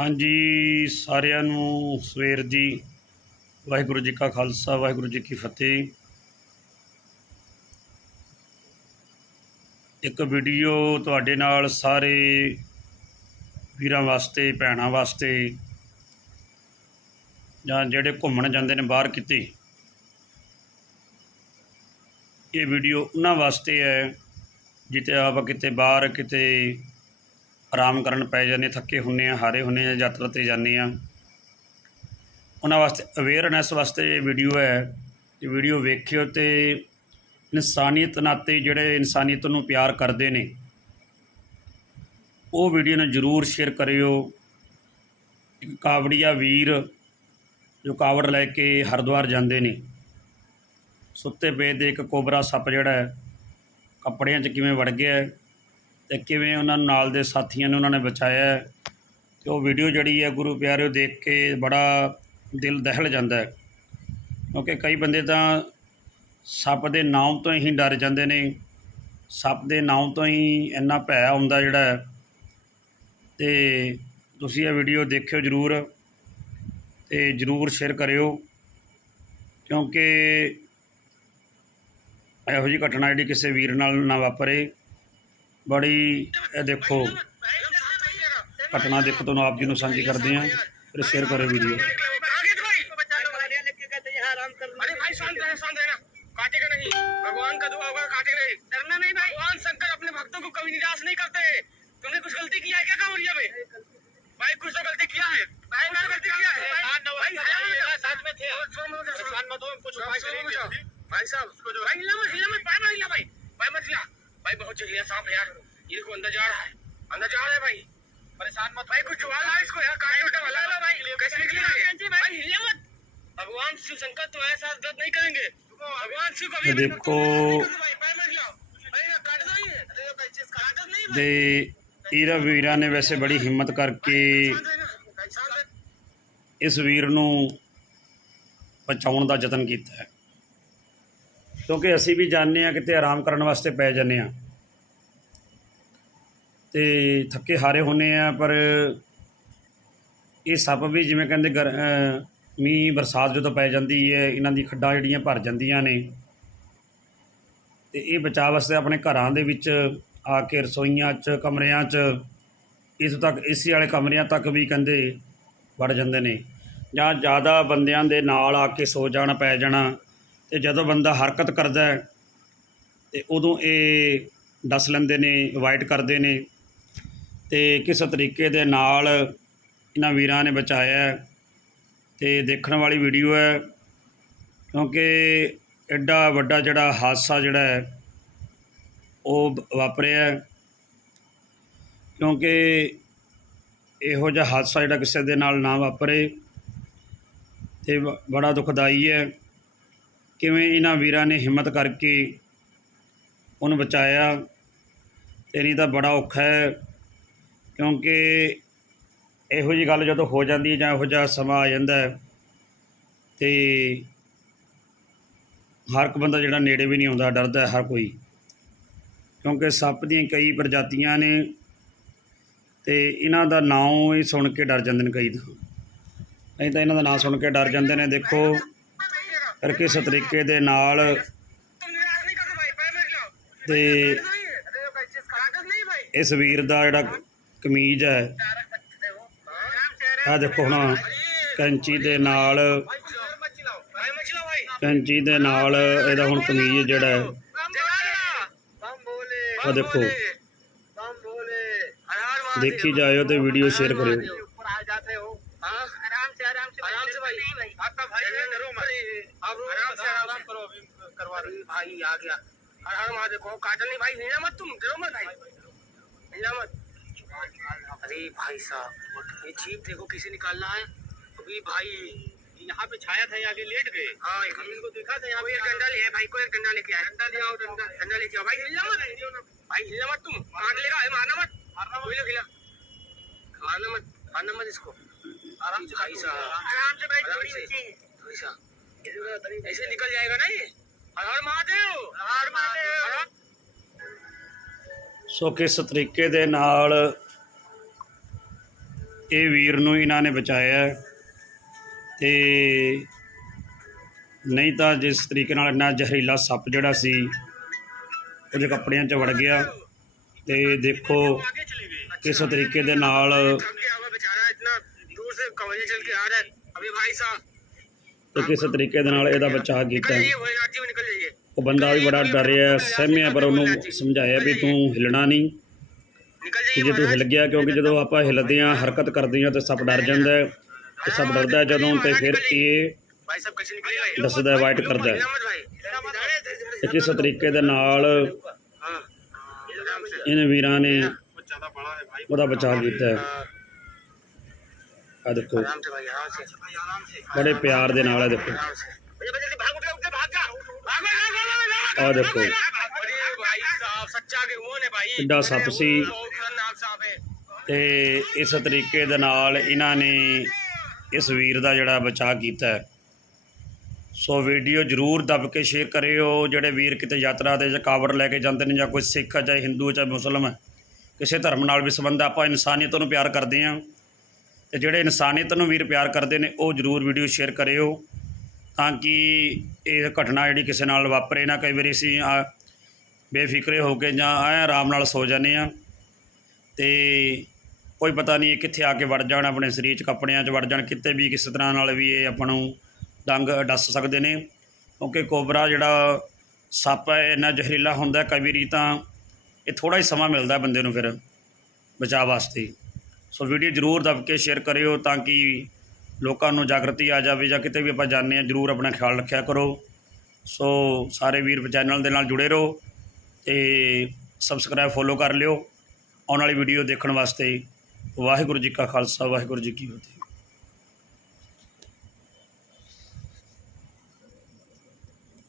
ਹਾਂਜੀ, ਸਾਰਿਆਂ ਨੂੰ ਸਵੇਰ ਦੀ ਵਾਹਿਗੁਰੂ ਜੀ ਕਾ ਖਾਲਸਾ, ਵਾਹਿਗੁਰੂ ਜੀ ਕੀ ਫਤਿਹ। ਇੱਕ ਵੀਡੀਓ ਤੁਹਾਡੇ ਨਾਲ ਸਾਰੇ ਵੀਰਾਂ ਵਾਸਤੇ, ਭੈਣਾਂ ਵਾਸਤੇ ਜਾਂ ਜਿਹੜੇ ਘੁੰਮਣ ਜਾਂਦੇ ਨੇ ਬਾਹਰ ਕਿਤੇ, ਇਹ ਵੀਡੀਓ ਉਹਨਾਂ ਵਾਸਤੇ ਹੈ ਜਿੱਤੇ ਆਪ ਕਿਤੇ ਬਾਹਰ ਕਿਤੇ ਆਰਾਮ ਕਰਨ ਪੈ ਜਾਂਦੇ, ਥੱਕੇ ਹੁੰਨੇ ਆ, ਹਾਰੇ ਹੁੰਨੇ ਆ, ਯਾਤਰਾ ਤੇ ਜਾਂਦੇ ਆ। ਉਹਨਾਂ ਵਾਸਤੇ ਅਵੇਅਰਨੈਸ ਵਾਸਤੇ ਇਹ ਵੀਡੀਓ ਹੈ। ਇਹ ਵੀਡੀਓ ਵੇਖਿਓ ਤੇ ਇਨਸਾਨੀਅਤ ਨਾਤੇ ਜਿਹੜੇ ਇਨਸਾਨੀਅਤ ਨੂੰ ਪਿਆਰ ਕਰਦੇ ਨੇ, ਉਹ ਵੀਡੀਓ ਨੂੰ ਜਰੂਰ ਸ਼ੇਅਰ ਕਰਿਓ। ਇੱਕ ਕਾਵੜੀਆ ਵੀਰ, ਜੋ ਕਾਵੜ ਲੈ ਕੇ ਹਰਿਦੁਆਰ ਜਾਂਦੇ ਨੇ, ਸੁੱਤੇ ਪਏ ਦੇ ਇੱਕ ਕੋਬਰਾ ਸੱਪ ਜਿਹੜਾ ਹੈ, ਕੱਪੜਿਆਂ 'ਚ ਕਿਵੇਂ ਵੜ ਗਿਆ ਤੇ ਕਿਵੇਂ ਉਹਨਾਂ ਨੂੰ ਨਾਲ ਦੇ ਸਾਥੀਆਂ ਨੇ ਉਹਨਾਂ ਨੇ ਬਚਾਇਆ ਹੈ। ਤੇ ਉਹ ਵੀਡੀਓ ਜਿਹੜੀ ਹੈ ਗੁਰੂ ਪਿਆਰਿਓ ਦੇਖ ਕੇ ਬੜਾ ਦਿਲ ਦਹਿਲ ਜਾਂਦਾ ਹੈ। ਕਿਉਂਕਿ ਕਈ ਬੰਦੇ ਤਾਂ ਸੱਪ ਦੇ ਨਾਮ ਤੋਂ ਹੀ ਡਰ ਜਾਂਦੇ ਨੇ। ਸੱਪ ਦੇ ਨਾਮ ਤੋਂ ਹੀ ਇੰਨਾ ਭੈ ਆਉਂਦਾ ਜਿਹੜਾ ਹੈ। ਤੇ ਤੁਸੀਂ ਇਹ ਵੀਡੀਓ ਦੇਖਿਓ ਜਰੂਰ ਤੇ ਜਰੂਰ ਸ਼ੇਅਰ ਕਰਿਓ। ਕਿਉਂਕਿ ਇਹੋ ਜਿਹੀ ਘਟਨਾ ਜਿਹੜੀ ਕਿਸੇ ਵੀਰ ਨਾਲ ਨਾ ਵਾਪਰੇ। ਬੜੀ ਇਹ ਦੇਖੋ ਘਟਨਾ ਦੇਖੋ ਤੁਹਾਨੂੰ ਆਪ ਜੀ ਨੂੰ ਸਾਂਝੀ ਕਰਦੇ ਹਾਂ ਫਿਰ ਸ਼ੇਅਰ ਕਰੋ ਵੀਡੀਓ आगे तो भाई अरे भाई शांत रहना शांत रहना काटेगा नहीं भगवान का दुआ होगा काटेगा नहीं डरना नहीं भाई भगवान शंकर अपने भक्तों को कभी निराश नहीं करते तुमने कुछ गलती किया है क्या कांवरिया में भाई कुछ तो गलती किया है भाई मैंने गलती किया है भाई साथ में थे परेशान मत हो कुछ उपाय करेंगे भाई साहब उसको जो भाई हिला मत हिला मत पैर मत हिला भाई भाई मत हिला भाई बहुत जहरीला सांप है यार ये देखो अंदर जा रहा है अंदर जा रहा है भाई परेशान मत भाई कुछ जुआ ला इसको यार काटे उठे वाला है भाई कैसे निकलेगा भाई हिला मत भगवान शिव शंकर तो ऐसा गलत नहीं करेंगे भगवान शिव ये कभी देखो। भाई पैर मत हिलाओ भाई ये काट दो ये अरे ये कैसे काट नहीं भाई ਤੇ ਈਰਾ ਵੀਰਾਂ ਨੇ ਵੈਸੇ ਬੜੀ ਹਿੰਮਤ ਕਰਕੇ शांत रहना, शांत रहना। ਇਸ ਵੀਰ ਨੂੰ ਬਚਾਉਣ ਦਾ ਯਤਨ ਕੀਤਾ ਹੈ ਕਿਉਂਕਿ ਅਸੀਂ ਵੀ ਜਾਣਦੇ ਆ ਕਿਤੇ ਆਰਾਮ ਕਰਨ ਵਾਸਤੇ ਪੈ ਜਾਂਦੇ ਆ ਤੇ ਥੱਕੇ ਹਾਰੇ ਹੁੰਨੇ ਆ, ਪਰ ਇਹ ਸੱਪ ਵੀ ਜਿਵੇਂ ਕਹਿੰਦੇ ਗਰ- ਮੀਂਹ, ਬਰਸਾਤ ਜਦੋਂ ਪੈ ਜਾਂਦੀ ਹੈ ਇਹਨਾਂ ਦੀ ਖੱਡਾਂ ਜਿਹੜੀਆਂ ਭਰ ਜਾਂਦੀਆਂ ਨੇ, ਤੇ ਇਹ ਬਚਾਅ ਵਾਸਤੇ ਆਪਣੇ ਘਰਾਂ ਦੇ ਵਿੱਚ ਆ ਕੇ ਰਸੋਈਆਂ 'ਚ, ਕਮਰਿਆਂ 'ਚ, ਇਸ ਤੱਕ ਏਸੀ ਵਾਲੇ ਕਮਰਿਆਂ ਤੱਕ ਵੀ ਕਹਿੰਦੇ ਵੜ ਜਾਂਦੇ ਨੇ। ਜਾਂ ਜ਼ਿਆਦਾ ਬੰਦਿਆਂ ਦੇ ਨਾਲ ਆ ਕੇ ਸੋ ਜਾਣਾ, ਪੈ ਜਾਣਾ, ਤੇ ਜਦੋਂ ਬੰਦਾ ਹਰਕਤ ਕਰਦਾ ਹੈ, ਤੇ ਉਦੋਂ ਇਹ ਦੱਸ ਲੈਂਦੇ ਨੇ, ਅਵਾਇਡ ਕਰਦੇ ਨੇ। ਤੇ ਕਿਸ ਤਰੀਕੇ ਦੇ ਨਾਲ ਇਹਨਾਂ ਵੀਰਾਂ ਨੇ ਬਚਾਇਆ ਹੈ ਤੇ ਦੇਖਣ ਵਾਲੀ ਵੀਡੀਓ ਹੈ, ਕਿਉਂਕਿ ਐਡਾ ਵੱਡਾ ਜਿਹੜਾ ਹਾਦਸਾ ਜਿਹੜਾ ਹੈ, ਉਹ ਵਾਪਰਿਆ ਕਿਉਂਕਿ ਇਹੋ ਜਿਹਾ ਹਾਦਸਾ ਜਿਹੜਾ ਕਿਸੇ ਦੇ ਨਾਲ ਨਾ ਵਾਪਰੇ ਤੇ ਬ- ਬੜਾ ਦੁਖਦਾਈ ਹੈ। ਕਿਵੇਂ ਇਹਨਾਂ ਵੀਰਾਂ ਨੇ ਹਿੰਮਤ ਕਰਕੇ ਉਹਨੂੰ ਬਚਾਇਆ ਤੇ ਨਹੀਂ ਤਾਂ ਬੜਾ ਔਖਾ ਹੈ। ਕਿਉਂਕਿ ਇਹੋ ਜੀ ਗੱਲ ਜਦੋਂ ਹੋ ਜਾਂਦੀ ਹੈ ਜਾਂ ਇਹੋ ਜਿਹਾ ਸਮਾਂ ਆ ਜਾਂਦਾ ਹੈ ਤੇ ਹਰ ਇੱਕ ਬੰਦਾ ਜਿਹੜਾ ਨੇੜੇ ਵੀ ਨਹੀਂ ਆਉਂਦਾ ਡਰਦਾ ਹਰ ਕੋਈ। ਕਿਉਂਕਿ ਸੱਪ ਦੀਆਂ ਕਈ ਪ੍ਰਜਾਤੀਆਂ ਨੇ ਤੇ ਇਹਨਾਂ ਦਾ ਨਾਮ ਹੀ ਸੁਣ ਕੇ ਡਰ ਜਾਂਦੇ ਨੇ ਕਈ ਤਾਂ। ਨਹੀਂ ਤਾਂ ਇਹਨਾਂ ਦਾ ਨਾਮ ਸੁਣ ਕੇ ਡਰ ਜਾਂਦੇ ਨੇ ਦੇਖੋ ਪਰ ਕਿਸ ਤਰੀਕੇ ਦੇ ਨਾਲ ਤੇ ਇਸ ਵੀਰ ਦਾ ਜਿਹੜਾ ਕਮੀਜ਼ ਹੈ ਆ ਦੇਖੋ ਹੁਣ ਕੈਂਚੀ ਦੇ ਨਾਲ भाई कुछ और मत चिल्लाओ भाई मत चिल्लाओ भाई ਕੈਂਚੀ ਦੇ ਨਾਲ ਇਹਦਾ ਹੁਣ ਕਮੀਜ਼ ਜਿਹੜਾ ਹੈ बम बोले ਆ ਦੇਖੋ बम बोले हर हर ਦੇਖੀ जाओ तो वीडियो शेयर करो। ऊपर आ जाते हो हाँ आराम से आराम से आराम से भाई आपका भाई है डरो मत अब आराम से आराम करो अभी करवा रही भाई आ गया हर हर महादेव को काटल नहीं भाई हिला मत तुम डरो मत भाई हिला मत अरे भाई साहब ये जीप देखो किसे निकालना है अभी भाई यहाँ पे छाया था आगे लेट गए हाँ एक हमने को देखा था यहाँ पे डंडा ले आए भाई को एक डंडा लेके आया डंडा ले आओ डंडा डंडा लेके आओ भाई हिला मत भाई हिला मत तुम काट लेगा है मारना मत कोई लोग हिला मारना मत मारना मत इसको आराम से भाई साहब आराम से भाई थोड़ी से थोड़ी सा ऐसे निकल जाएगा ना ये हर हर महादेव हर महादेव हर ਸੋ ਕਿਸ ਤਰੀਕੇ ਦੇ ਨਾਲ ਇਹ ਵੀਰ ਨੂੰ ਇਹਨਾਂ ਨੇ ਬਚਾਇਆ ਤੇ ਨਹੀਂ ਤਾਂ ਜਿਸ ਤਰੀਕੇ ਨਾਲ ਇੰਨਾ ਜ਼ਹਿਰੀਲਾ ਸੱਪ ਜਿਹੜਾ ਸੀ ਉਹਦੇ ਕੱਪੜਿਆਂ 'ਚ ਵੜ ਗਿਆ। ਤੇ ਦੇਖੋ ਕਿਸ ਤਰੀਕੇ ਦੇ ਨਾਲ ਤੇ ਕਿਸ ਤਰੀਕੇ ਦੇ ਨਾਲ ਇਹਦਾ ਬਚਾਅ ਕੀਤਾ। ਉਹ ਬੰਦਾ ਵੀ ਬੜਾ ਡਰ ਰਿਹਾ ਸਹਿਮਿਆ ਪਰ ਉਹਨੂੰ ਸਮਝਾਇਆ ਵੀ ਤੂੰ ਹਿਲਣਾ ਨਹੀਂ। ਜੇ ਢੂਹ ਲੱਗਿਆ ਕਿਉਂਕਿ ਜਦੋਂ ਆਪਾਂ ਹਿਲਦੇ ਆ। ਹਰਕਤ ਕਰਦੇ ਆ ਤੇ ਸੱਪ ਡਰ ਜਾਂਦਾ ਹੈ ਤੇ ਸੱਪ ਡਰਦਾ ਜਦੋਂ ਤੇ ਫਿਰ ਇਹ ਦੱਸਦਾ ਵਾਈਟ ਕਰਦਾ ਕਿਸੇ ਤਰੀਕੇ ਦੇ ਨਾਲ ਇਹਨਾਂ ਵੀਰਾਂ ਨੇ ਉਹਦਾ ਬਚਾਅ ਕੀਤਾ ਆ ਦੇਖੋ। ਬੜੇ ਪਿਆਰ ਦੇ ਨਾਲ ਆ ਦੇਖੋ। ਆ ਦੇਖੋ। ਕਿੱਡਾ ਸੱਪ ਸੀ। ਤੇ ਇਸ ਤਰੀਕੇ ਦੇ ਨਾਲ ਇਹਨਾਂ ਨੇ ਇਸ ਵੀਰ ਦਾ ਜਿਹੜਾ ਬਚਾਅ ਕੀਤਾ ਸੋ ਵੀਡੀਓ ਜਰੂਰ ਦੱਬ ਕੇ ਸ਼ੇਅਰ ਕਰਿਓ ਜਿਹੜੇ ਵੀਰ ਕਿਤੇ ਯਾਤਰਾ ਤੇ ਜਕਾਵੜ ਲੈ ਕੇ ਜਾਂਦੇ ਨੇ ਜਾਂ ਕੋਈ ਸਿੱਖ ਹੈ ਚਾਹੇ ਹਿੰਦੂ ਚਾਹੇ ਮੁਸਲਮ ਹੈ ਕਿਸੇ ਧਰਮ ਨਾਲ ਵੀ ਸੰਬੰਧ ਆਪਾਂ ਇਨਸਾਨੀਅਤ ਨੂੰ ਪਿਆਰ ਕਰਦੇ ਆਂ ਤੇ ਜਿਹੜੇ ਇਨਸਾਨੀਅਤ ਨੂੰ ਵੀਰ ਪਿਆਰ ਕਰਦੇ ਨੇ ਉਹ ਜਰੂਰ ਵੀਡੀਓ ਸ਼ੇਅਰ ਕਰਿਓ ਤਾਂ ਕਿ ਇਹ ਘਟਨਾ ਜਿਹੜੀ ਕਿਸੇ ਨਾਲ ਵਾਪਰੇ ਨਾ ਕਈ ਵਾਰੀ ਅਸੀਂ ਬੇਫਿਕਰੇ ਹੋ ਕੇ ਜਾਂ ਐ ਆਰਾਮ ਨਾਲ ਸੋ ਜਾਂਦੇ ਆ ਤੇ ਕੋਈ ਪਤਾ ਨਹੀਂ ਕਿੱਥੇ ਆ ਕੇ ਵੜ ਜਾਣ, ਆਪਣੇ ਸਰੀਰ 'ਚ ਕੱਪੜਿਆਂ 'ਚ ਵੜ ਜਾਣ, ਕਿਤੇ ਵੀ ਕਿਸੇ ਤਰ੍ਹਾਂ ਨਾਲ ਵੀ ਇਹ ਆਪਾਂ ਨੂੰ ਡੰਗ ਡੱਸ ਸਕਦੇ ਨੇ। ਕਿਉਂਕਿ ਕੋਬਰਾ ਜਿਹੜਾ ਸੱਪ ਹੈ, ਇੰਨਾ ਜ਼ਹਿਰੀਲਾ ਹੁੰਦਾ, ਕਈ ਵਾਰੀ ਤਾਂ ਇਹ ਥੋੜਾ ਹੀ ਸਮਾਂ ਮਿਲਦਾ ਬੰਦੇ ਨੂੰ ਫਿਰ ਬਚਾਅ ਵਾਸਤੇ। ਸੋ ਵੀਡੀਓ ਜਰੂਰ ਦਬ ਕੇ ਸ਼ੇਅਰ ਕਰਿਓ ਤਾਂ ਕਿ ਲੋਕਾਂ ਨੂੰ ਜਾਗਰਤੀ ਆ ਜਾਵੇ ਜਾਂ ਕਿਤੇ ਵੀ ਆਪਾਂ ਜਾਂਦੇ ਹਾਂ, ਜਰੂਰ ਆਪਣਾ ਖਿਆਲ ਰੱਖਿਆ ਕਰੋ। ਸੋ ਸਾਰੇ ਵੀਰ ਚੈਨਲ ਦੇ ਨਾਲ ਜੁੜੇ ਰਹੋ। ਤੇ ਸਬਸਕ੍ਰਾਈਬ ਫੋਲੋ ਕਰ ਲਿਓ ਆਉਣ ਵਾਲੀ ਵੀਡੀਓ ਦੇਖਣ ਵਾਸਤੇ ਵਾਹਿਗੁਰੂ ਜੀ ਕਾ ਖਾਲਸਾ, ਵਾਹਿਗੁਰੂ ਜੀ ਕੀ ਫਤਿਹ।